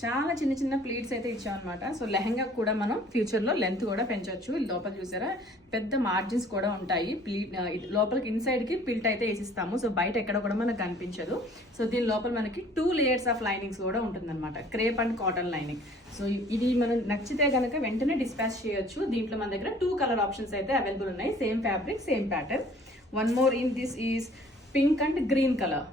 చాలా చిన్న చిన్న ప్లీట్స్ అయితే ఇచ్చామన్నమాట. సో లెహంగా కూడా మనం ఫ్యూచర్లో లెంత్ కూడా పెంచవచ్చు. లోపల చూసారా పెద్ద మార్జిన్స్ కూడా ఉంటాయి. ప్లీట్ లోపలికి ఇన్సైడ్కి పిల్ట్ అయితే వేసిస్తాము. సో బయట ఎక్కడ కూడా మనకు కనిపించదు. సో దీని లోపల మనకి 2 లేయర్స్ ఆఫ్ లైనింగ్స్ కూడా ఉంటుందన్నమాట. Crepe and cotton lining. So ఇది మనం నచ్చితే కనుక వెంటనే డిస్పాచ్ చేయొచ్చు. దీంట్లో మన దగ్గర 2 కలర్ ఆప్షన్స్ అయితే అవైలబుల్ ఉన్నాయి. Same fabric, same pattern. One more in this is pink and green colour.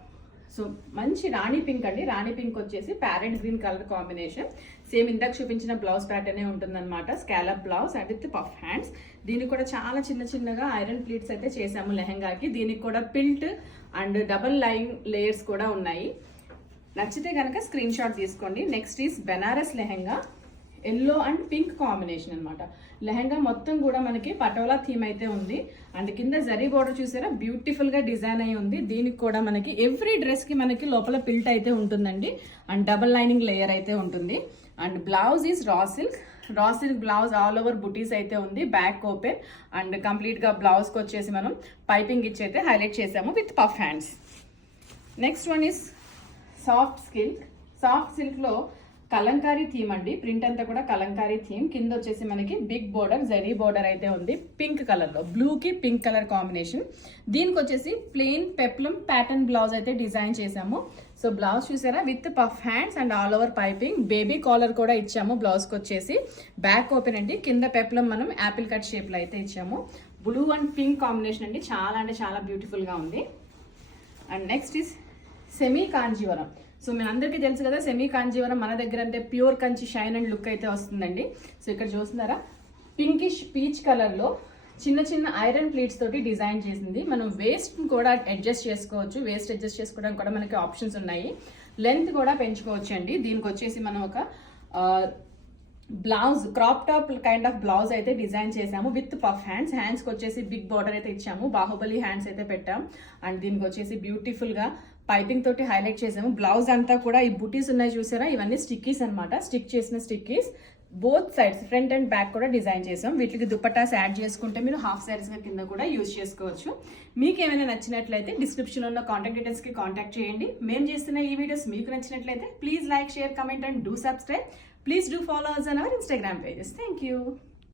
So మంచి రాణి పింక్ అండి. రాణి పింక్ వచ్చేసి parrot green colour combination. Same ఇందాక చూపించిన బ్లౌజ్ ప్యాటర్నే ఉంటుందన్నమాట. Scallop blouse and with puff hands. దీనికి కూడా చాలా చిన్నగా ఐరన్ ప్లీట్స్ అయితే చేసాము లెహంగాకి. దీనికి కూడా పిల్ట్ అండ్ డబల్ లైన్ లేయర్స్ కూడా ఉన్నాయి. నచ్చితే కనుక స్క్రీన్ షాట్ తీసుకోండి. Next is Banaras lehenga. Yellow and pink combination అనమాట. లెహంగా మొత్తం కూడా మనకి పటోలా థీమ్ అయితే ఉంది. అండ్ కింద జరీ బోర్డర్ చూసారా బ్యూటిఫుల్ గా డిజైన్ అయి ఉంది. దీనికి కూడా మనకి ఎవ్రీ డ్రెస్ కి మనకి లోపల పిల్ట్ అయితే ఉంటుందండి. అండ్ డబల్ లైనింగ్ లేయర్ అయితే ఉంటుంది. And blouse is raw silk blouse all over బుటీస్ అయితే ఉంది. బ్యాక్ ఓపెన్ అండ్ కంప్లీట్ గా బ్లౌజ్ కి వచ్చేసి మనం పైపింగ్ ఇచ్చి అయితే హైలైట్ చేసాము with puff hands. Next one is soft silk లో కలంకారీ థీమ్ అండి. ప్రింట్ అంతా కూడా కలంకారీ థీమ్. కింద వచ్చేసి మనకి బిగ్ బోర్డర్ జరీ బోర్డర్ అయితే ఉంది. పింక్ కలర్ లో బ్లూకి పింక్ కలర్ కాంబినేషన్. దీనికి వచ్చేసి ప్లెయిన్ పెప్లమ్ ప్యాటర్న్ బ్లౌజ్ అయితే డిజైన్ చేసాము. సో బ్లౌజ్ చూసారా with puff hands and all over piping. Baby collar కూడా ఇచ్చాము బ్లౌజ్ కి వచ్చేసి. బ్యాక్ ఓపెన్ అండి. కింద పెప్లమ్ మనం యాపిల్ కట్ షేప్ లో అయితే ఇచ్చాము. బ్లూ అండ్ పింక్ కాంబినేషన్ అండి. చాలా అంటే చాలా బ్యూటిఫుల్ గా ఉంది. And next is semi Kanjeevaram. So మీ అందరికీ తెలుసు కదా సెమీ కాంజీవరం మన దగ్గర అంటే pure Kanchi shine and look అయితే వస్తుందండి. సో ఇక్కడ చూస్తున్నారా పింకిష్ పీచ్ కలర్ లో చిన్న ఐరన్ ప్లీట్స్ తోటి డిజైన్ చేసింది. మనం వేస్ట్ కూడా అడ్జస్ట్ చేసుకోవచ్చు. వేస్ట్ అడ్జస్ట్ చేసుకోవడానికి కూడా మనకి ఆప్షన్స్ ఉన్నాయి. లెంత్ కూడా పెంచుకోవచ్చు అండి. దీనికి వచ్చేసి మనం ఒక blouse crop top kind of blouse అయితే డిజైన్ చేసాము విత్ పఫ్ హ్యాండ్స్. హ్యాండ్స్కి వచ్చేసి బిగ్ బార్డర్ అయితే ఇచ్చాము. బాహుబలి హ్యాండ్స్ అయితే పెట్టాం. అండ్ దీనికి వచ్చేసి బ్యూటిఫుల్ గా పైపింగ్ తోటి హైలైట్ చేసాము. బ్లౌజ్ అంతా కూడా ఈ బుటీస్ ఉన్నాయి చూసారా ఇవన్నీ స్టిక్కీస్ అనమాట. స్టిక్ చేసిన stickies. Both sides front and back కూడా డిజైన్ చేసాం. వీటికి దుపట్టాస్ యాడ్ చేసుకుంటే మీరు హాఫ్ సారీస్ కింద కూడా యూజ్ చేసుకోవచ్చు. మీకు ఏమైనా నచ్చినట్లయితే డిస్క్రిప్షన్ ఉన్న కాంటాక్ట్ డీటెయిల్స్ కి కాంటాక్ట్ చేయండి. మేము చేస్తున్న ఈ వీడియోస్ మీకు నచ్చినట్లయితే please like, share, comment and do subscribe. Please do follow us on our Instagram pages. Thank you.